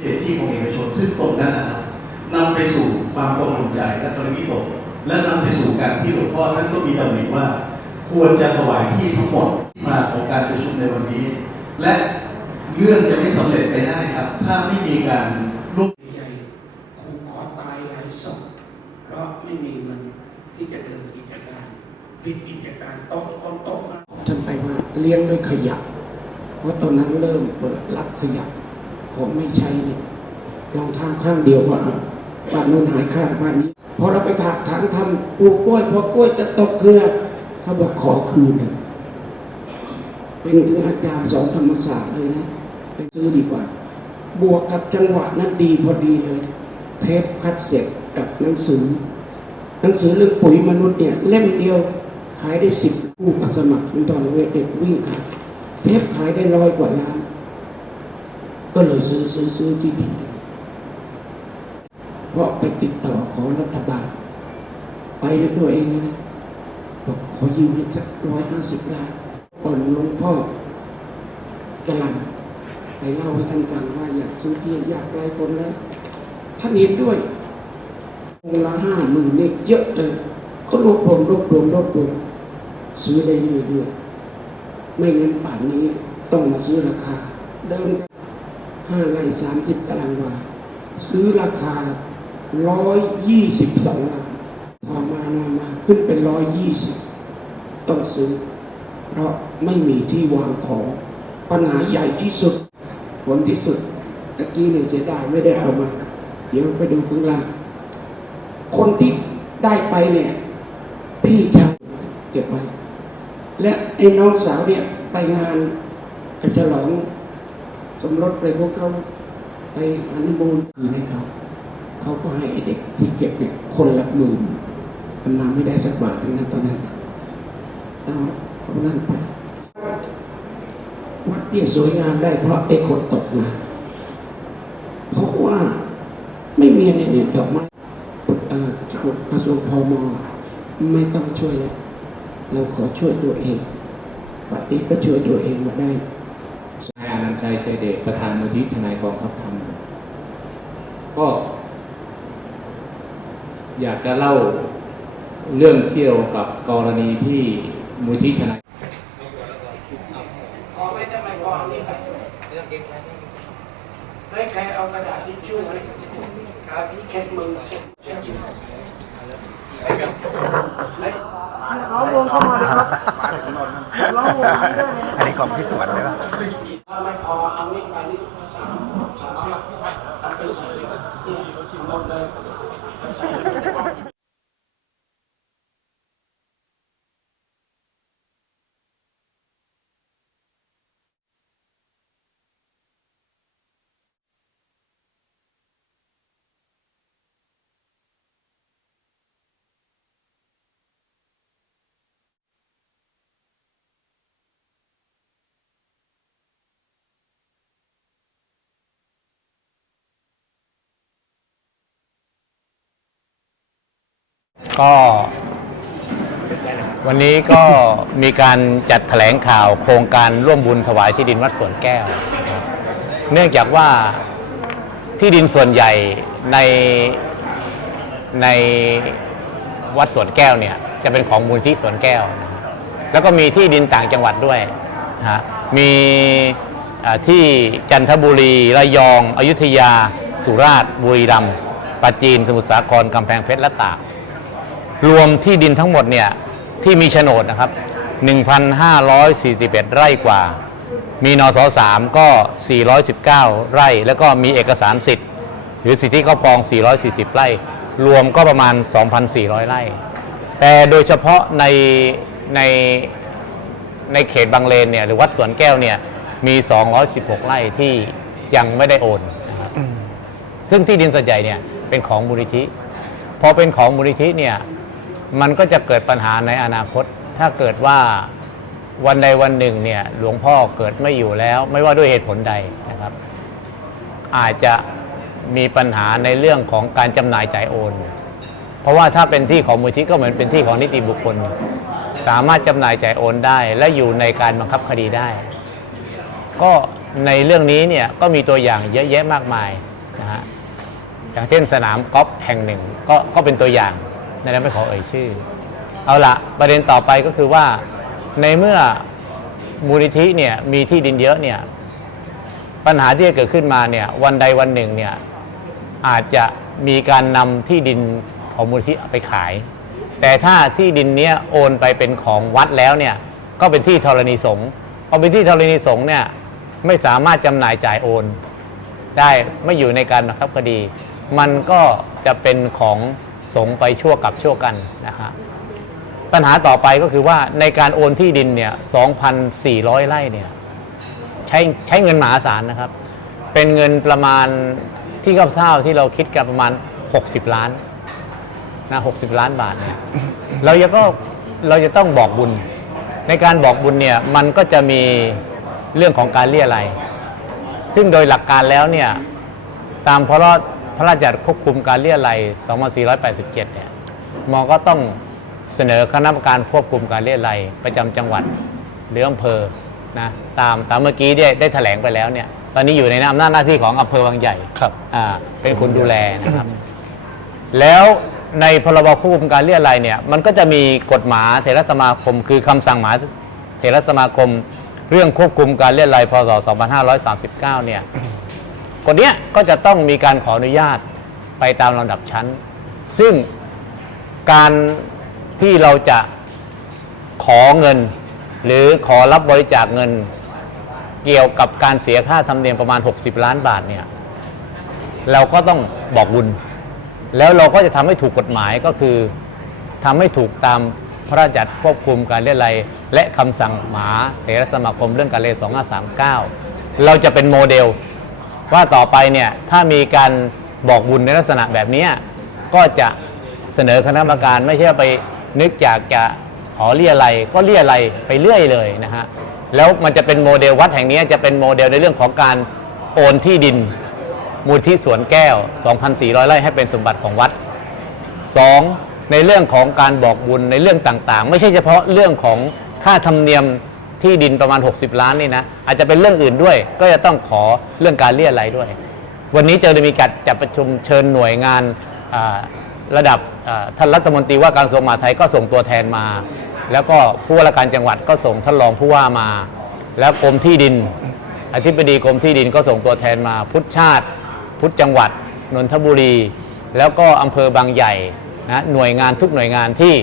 เหตุที่ของเอกชนซึ่งตรงนั้นนะครับนำไปสู่ความกังวลใจและตระหนิตกและนำไปสู่การที่หลวงพ่อท่านก็มีดำริว่า ควรจะถวายที่ทั้งหมดที่มาของการประชุมในวันนี้ และเรื่องจะไม่สำเร็จไปได้ครับ ถ้าไม่มีการร่วมใหญ่ผูกคอตายหลายศพเพราะไม่มีเงินที่จะเดินกิจการปิดกิจการโต๊ะคนโต๊ะมาท่านไปว่าเลี้ยงด้วยขยะเพราะตอนนั้นเริ่มเปิดรับขยะ ขอไม่ใช้เรองเท้าข้างเดียวว่าบ้านนู้นหายขาดบ้านนี้พอเราไปถากถางทำปลูกกล้วยพอกล้วยจะตกเครือเขาบอกขอคืนเป็นถึงอาจารย์สอนธรรมศาสตร์เลยนะไปซื้อดีกว่า บวกกับจังหวะนั้นดีพอดีเลย เทปคัดเสร็จกับหนังสือ หนังสือเรื่องปุ๋ยมนุษย์เนี่ยเล่มเดียวขายได้สิบผู้สมัครเป็นตอนเวทเด็กวิ่งเทปขายได้ร้อยกว่าล้าน ก็เลยซื้อซื้อซื้อที่ดินเพราะไปติดต่อขอรัฐบาล ไปด้วยตัวเองนะบอกขอยืมสักร้อยห้าสิบล้านก่อนหลวงพ่อกำลังไปเล่าให้ท่านฟังว่าอยากซื้อที่อยากไกลคนแล้วท่านเห็นด้วยองละห้าหมื่นเนี่เยอะเลยก็รวบรวมรวบรวมรวบรวมซื้อได้เรื่อยๆไม่งั้นป่านนี้ต้องมาซื้อราคาเดิม ห้าไร่สามสิบตารางวาซื้อราคาร้อยยี่สิบสองล้านพอมามามาขึ้นเป็นร้อยยี่สิบต้องซื้อ เพราะไม่มีที่วางของ ปัญหาใหญ่ที่สุด ผลที่สุดตะกี้เนี่ยเสียดายไม่ได้เอามา เดี๋ยวไปดูข้างล่างคนที่ได้ไปเนี่ย พี่ชายเก็บไว้และไอ้น้องสาวเนี่ยไปงานไปฉลอง สมรสไปพวกเขาไปฮันนีมูนคืนให้เขาเขาก็ให้เด็กที่เก็บเนี่ยคนละหมื่นมันมาไม่ได้สักบาทเลยนะตอนนั้นเอาเอานั่นไปวัดเนี่สวยงามได้เพราะไอ้คนตกมาเพราะว่าไม่มีเนี่ยเนี่ยดอกไม้กระทรวงพมไม่ต้องช่วยแล้วเราขอช่วยตัวเองวัดนี้ก็ช่วยตัวเองมาได้ ยอานันต์ชัยเจเดชประธานมูลที่ทนายกองทัพธรรมก็ อยากจะเล่าเรื่องเกี่ยวกับกรณีที่มูลที่ทนายขอไม่จะไม่พอนี่ไปให้ใครเอากระดาษทิชชู่ให้กระดาษที่เช็ดมือเช็ดเช็ดยิ้มให้ล้อวงเข้ามาเลยครับล้อวงนี้ได้เลยอันนี้ของพี่สวรรค์ไหมล่ะ ถ้าไม่พอเอานี่ไปนี่สามสามเอาไปใส่นี่หมดเลยใส่ ก็วันนี้ก็มีการจัดแถลงข่าวโครงการร่วมบุญถวายที่ดินวัดสวนแก้ว เนื่องจากว่าที่ดินส่วนใหญ่ในในวัดสวนแก้วเนี่ยจะเป็นของมูลที่สวนแก้ว แล้วก็มีที่ดินต่างจังหวัดด้วยนะฮะมีที่จันทบุรี ระยอง อยุธยา สุราษฎร์บุรีรัมย์ปราจีน สมุทรสาครกำแพงเพชรและตาก รวมที่ดินทั้งหมดเนี่ยที่มีโฉนดนะครับ 1,541 ไร่กว่า มีนสสามก็ 419 ไร่ แล้วก็มีเอกสารสิทธิ์ หรือสิทธิครอบครอง 440 ไร่ รวมก็ประมาณ 2,400 ไร่ แต่โดยเฉพาะในในในเขตบางเลนเนี่ยหรือวัดสวนแก้วเนี่ยมี 216 ไร่ที่ยังไม่ได้โอนนะครับซึ่งที่ดินส่วนใหญ่เนี่ยเป็นของมูลนิธิพอเป็นของมูลนิธิเนี่ย มันก็จะเกิดปัญหาในอนาคต ถ้าเกิดว่าวันใดวันหนึ่งเนี่ยหลวงพ่อเกิดไม่อยู่แล้ว ไม่ว่าด้วยเหตุผลใดนะครับ อาจจะมีปัญหาในเรื่องของการจำหน่ายจ่ายโอน เพราะว่าถ้าเป็นที่ของมูลนิธิก็เหมือนเป็นที่ของนิติบุคคล สามารถจำหน่ายจ่ายโอนได้ และอยู่ในการบังคับคดีได้ ก็ในเรื่องนี้เนี่ยก็มีตัวอย่างเยอะแยะมากมายนะฮะอย่างเช่นสนามกอล์ฟแห่งหนึ่งก็ก็เป็นตัวอย่าง ในนั้นไม่ขอเอ่ยชื่อ เอาละประเด็นต่อไปก็คือว่าในเมื่อมูลนิธิเนี่ยมีที่ดินเยอะเนี่ยปัญหาที่จะเกิดขึ้นมาเนี่ยวันใดวันหนึ่งเนี่ยอาจจะมีการนำที่ดินของมูลนิธิไปขาย แต่ถ้าที่ดินเนี้ยโอนไปเป็นของวัดแล้วเนี่ยก็เป็นที่ธรณีสงฆ์พอเป็นที่ธรณีสงฆ์เนี่ยไม่สามารถจำหน่ายจ่ายโอน ได้ไม่อยู่ในการบังคับคดี มันก็จะเป็นของ สงไปชั่วกับชั่วกันนะฮะปัญหาต่อไปก็คือว่าในการโอนที่ดินเนี่ย2,400 ไร่เนี่ยใช้ใช้เงินมหาศาลนะครับ เป็นเงินประมาณที่ข้าวเศร้าที่เราคิดกันประมาณ 60 ล้านนะ60 ล้านบาทเนี่ยเราจะก็เราจะต้องบอกบุญ ในการบอกบุญเนี่ยมันก็จะมีเรื่องของการเรียอะไรยซึ่งโดยหลักการแล้วเนี่ยตามพระราช พระราชบัญญัติควบคุมการเรียอะไรย2487 เนี่ยมอก็ต้องเสนอคณะกรรมการควบคุมการเรียอะไรยประจำจังหวัดหรืออำเภอนะตามตามเมื่อกี้ได้ได้แถลงไปแล้วเนี่ยตอนนี้อยู่ในอำนาจหน้าที่ของอำเภอบางใหญ่ครับอ่าเป็นคนดูแลนะครับ แล้วในพรบควบคุมการเรียอะไรยเนี่ยมันก็จะมีกฎหมายเถรสมาคม คือคำสั่งหมายเถรสมาคม เรื่องควบคุมการเรียอะไรยพศ 2539 เนี่ย คนเนี้ยก็จะต้องมีการขออนุญาตไปตามลำดับชั้น ซึ่งการที่เราจะขอเงิน หรือขอรับบริจาคเงิน เกี่ยวกับการเสียค่าธรรมเนียมประมาณ 60 ล้านบาทเนี่ยเราก็ต้องบอกบุญ แล้วเราก็จะทำให้ถูกกฎหมายก็คือทำให้ถูกตามพระราชบัญญัติควบคุมการเรียอะไรยและคำสั่งหมหาเถรสมาคมเรื่องการเรีย2539 เราจะเป็นโมเดล ว่าต่อไปเนี่ยถ้ามีการบอกบุญในลักษณะแบบนี้ก็จะเสนอคณะกรรมการไม่ใช่ไปนึกจากจะขอเรียอะไรก็เรียอะไรไปเรื่อยเลยนะฮะแล้วมันจะเป็นโมเดลวัดแห่งนี้จะเป็นโมเดลในเรื่องของการโอนที่ดิน มูลที่สวนแก้ว 2,400 ไร่ให้เป็นสมบัติของวัด 2. ในเรื่องของการบอกบุญในเรื่องต่างๆ ไม่ใช่เฉพาะเรื่องของค่าธรรมเนียม ที่ดินประมาณ 60 ล้านนี่นะอาจจะเป็นเรื่องอื่นด้วย ก็จะต้องขอเรื่องการเรียอะไรยด้วย วันนี้จะมีการจัดประชุมเชิญหน่วยงานระดับท่านรัฐมนตรีว่าการกระทรวงมหาดไทยก็ส่งตัวแทนมา แล้วก็ผู้ว่าราชการจังหวัดก็ส่งท่านรองผู้ว่ามา แล้วกรมที่ดิน อธิบดีกรมที่ดินก็ส่งตัวแทนมา พุทธชาติ พุทธจังหวัดนนทบุรี แล้วก็อำเภอบางใหญ่นะหน่วยงานทุกหน่วยงานที่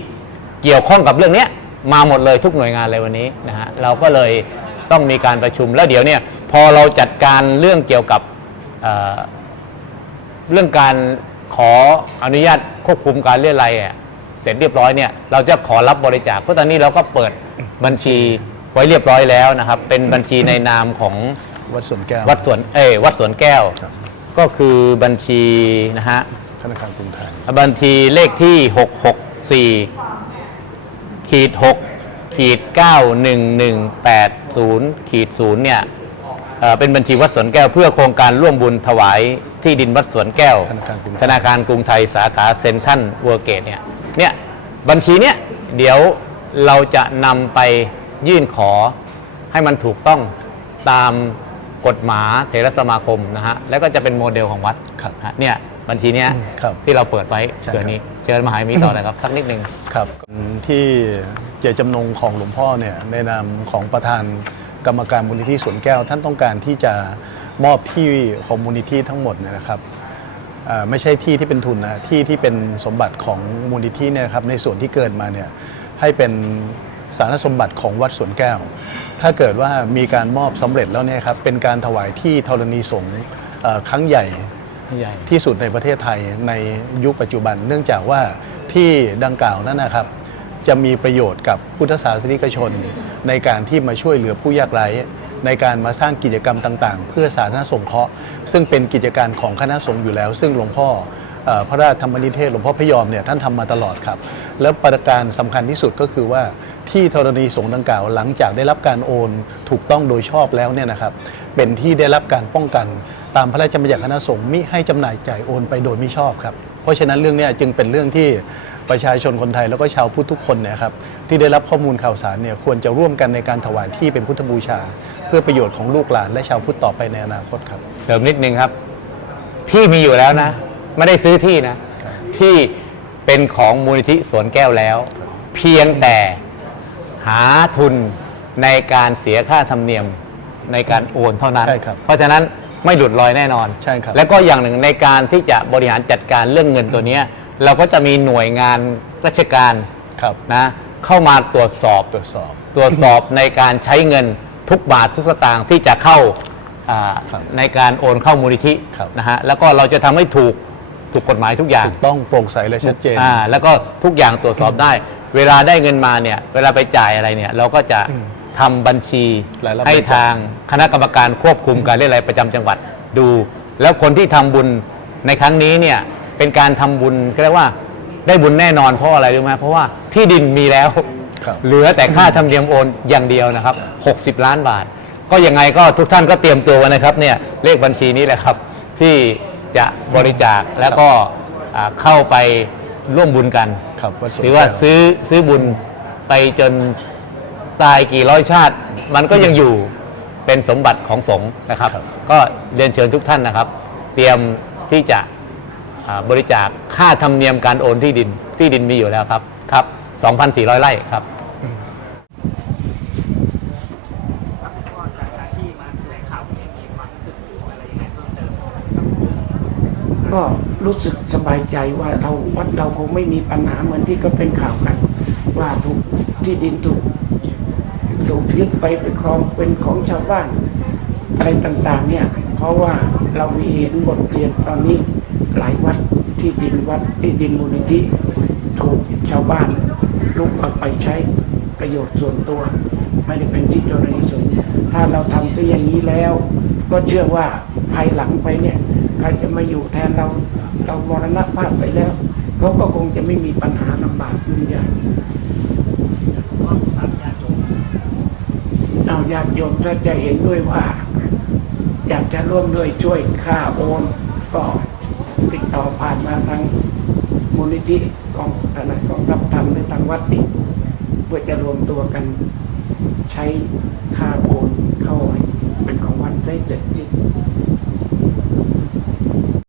เกี่ยวข้องกับเรื่องนี้ มาหมดเลยทุกหน่วยงานเลยวันนี้นะฮะเราก็เลยต้องมีการประชุมแล้วเดี๋ยวเนี่ยพอเราจัดการเรื่องเกี่ยวกับเอ่อเรื่องการขออนุญาตควบคุมการเรียอะไรยอะเสร็จเรียบร้อยเนี่ยเราจะขอรับบริจาคเพราะตอนนี้เราก็เปิดบัญชีไว้เรียบร้อยแล้วนะครับ เป็นบัญชีในนามของวัดสวนแก้ววัดสวนเอยวัดสวนแก้วครับก็คือบัญชีนะฮะธนาคารกรุงไทยบัญชีเลขที่ 664 ขีด6ขีด91180ขีด0เนี่ยเอ่อเป็นบัญชีวัดสวนแก้วเพื่อโครงการร่วมบุญถวายที่ดินวัดสวนแก้ว ธนาคารกรุงไทยธนาคารกรุงไทยสาขาเซ็นทรัลเวอร์เกตเนี่ยเนี่ยบัญชีเนี้ยเดี๋ยวเราจะนำไปยื่นขอให้มันถูกต้องตามกฎหมายเถรสมาคมนะฮะแล้วก็จะเป็นโมเดลของวัดครับฮะเนี่ย บัญชีเนี้ยครับ ที่เราเปิดไว้ใช่เดือนนี้เชิญมหามีต่อเลยครับ สักนิดนึง ครับที่เจตจำนงของหลวงพ่อเนี่ยในนามของประธานกรรมการมูลนิธิสวนแก้ว ท่านต้องการที่จะมอบที่ของมูลนิธิทั้งหมดเนี่ยนะครับอ่าไม่ใช่ที่ที่เป็นทุนนะที่ที่เป็นสมบัติของมูลนิธิเนี่ยนะครับในส่วนที่เกินมาเนี่ยให้เป็นสารสมบัติของวัดสวนแก้ว ถ้าเกิดว่ามีการมอบสำเร็จแล้วเนี่ยครับเป็นการถวายที่ธรณีสงฆ์เอ่อครั้งใหญ่ใหญ่ ที่สุดในประเทศไทยในยุคปัจจุบัน เนื่องจากว่าที่ดังกล่าวนั้นนะครับ จะมีประโยชน์กับพุทธศาสนิกชน ในการที่มาช่วยเหลือผู้ยากไร้ในการมาสร้างกิจกรรมต่าง ๆ เพื่อสาธารณสงเคราะห์ซึ่งเป็นกิจการของคณะสงฆ์อยู่แล้ว ซึ่งหลวงพ่อเอ่อ พระราชธรรมนิเทศหลวงพ่อพยอมเนี่ยท่านทำมาตลอดครับ แล้วประการสำคัญที่สุดก็คือว่าที่ธรณีสงฆ์ดังกล่าวหลังจากได้รับการโอนถูกต้องโดยชอบแล้วเนี่ยนะครับเป็นที่ได้รับการป้องกัน ตามพระราชบัญญัติคณะสงฆ์มิให้จำหน่ายจ่ายโอนไปโดยม่ชอบครับเพราะฉะนั้นเรื่องเนี้จึงเป็นเรื่องที่ประชาชนคนไทยแล้วก็ชาวพุทธทุกคนเนี่ยครับที่ได้รับข้อมูลข่าวสารเนี่ยควรจะร่วมกันในการถวายที่เป็นพุทธบูชา เพื่อประโยชน์ของลูกหลานและชาวพุทธต่อไปในอนาคตครับ เสริมนิดนึงครับ ที่มีอยู่แล้วนะ ไม่ได้ซื้อที่นะ ที่เป็นของมูลนิธิสวนแก้วแล้ว เพียงแต่หาทุนในการเสียค่าธรรมเนียมในการโอนเท่านั้น ใช่ครับเพราะฉะนั้นไม่หลุดลอยแน่นอน ใช่ครับ แล้วก็อย่างหนึ่งในการที่จะบริหารจัดการเรื่องเงินตัวเนี้ยเราก็จะมีหน่วยงานราชการครับ นะเข้ามาตรวจสอบ ตรวจสอบ ตรวจสอบในการใช้เงินทุกบาททุกสตางค์ที่จะเข้าอ่าครับในการโอนเข้ามูลนิธิครับนะฮะแล้วก็เราจะทำให้ถูก ถูกกฎหมายทุกอย่างถูกต้องโปร่งใสและชัดเจน อ่าแล้วก็ทุกอย่างตรวจสอบได้ เวลาได้เงินมาเนี่ยเวลาไปจ่ายอะไรเนี่ยเราก็จะทำบัญชีรายรับให้รายจ่ายทางคณะกรรมการควบคุมการเรียกรายประจำจังหวัดดู แล้วคนที่ทำบุญในครั้งนี้เนี่ยเป็นการทำบุญก็เรียกว่าได้บุญแน่นอนเพราะอะไรรู้ไหมเพราะว่าที่ดินมีแล้ว ครับ เหลือแต่ค่าธรรมเนียมโอนอย่างเดียวนะครับ 60 ล้านบาท ก็ยังไงก็ทุกท่านก็เตรียมตัวไว้นะครับเนี่ยเลขบัญชีนี้แหละครับ ที่ จะบริจาคแล้วก็อ่าเข้าไปร่วมบุญกัน ครับวัดสวนหรือว่าแก้วซื้อซื้อบุญไปจนตายกี่ร้อยชาติ มันก็ยังอยู่เป็นสมบัติของสงฆ์นะครับ ก็เรียนเชิญทุกท่านนะครับ เตรียมที่จะอ่าบริจาคค่าธรรมเนียมการโอนที่ดินที่ดินมีอยู่แล้วครับครับ 2,400 ไร่ครับ ก็ รู้สึกสบายใจว่าเราวัดเราคงไม่มีปัญหาเหมือนที่ก็เป็นข่าวกัน ว่าถูกที่ดินถูกถูกยึดไปไปครองเป็นของชาวบ้าน อะไรต่างๆเนี่ยเพราะว่าเรามีเห็นบทเรียนตอนนี้หลายวัดที่ดินวัดที่ดินมูลนิธิถูกชาวบ้านลุกเอาไปใช้ประโยชน์ส่วนตัว ไม่ได้เป็นที่จรณีสงถ้าเราทำซะอย่างนี้แล้ว ก็เชื่อว่าภายหลังไปเนี่ยใครจะมาอยู่แทนเรา เรามรณภาพไปแล้ว เขาก็คงจะไม่มีปัญหาลำบากยุ่งยากเอาญาติโยมถ้าจะเห็นด้วยว่า อยากจะร่วมด้วยช่วยค่าโอนก็ติดต่อผ่านมาทางมูลนิธิกองธนาคารกองทัพธรรมหรือทางวัดนี่เพื่อจะรวมตัวกันใช้ค่าโอนเข้าเป็นของวัดใช้เสร็จสิ้น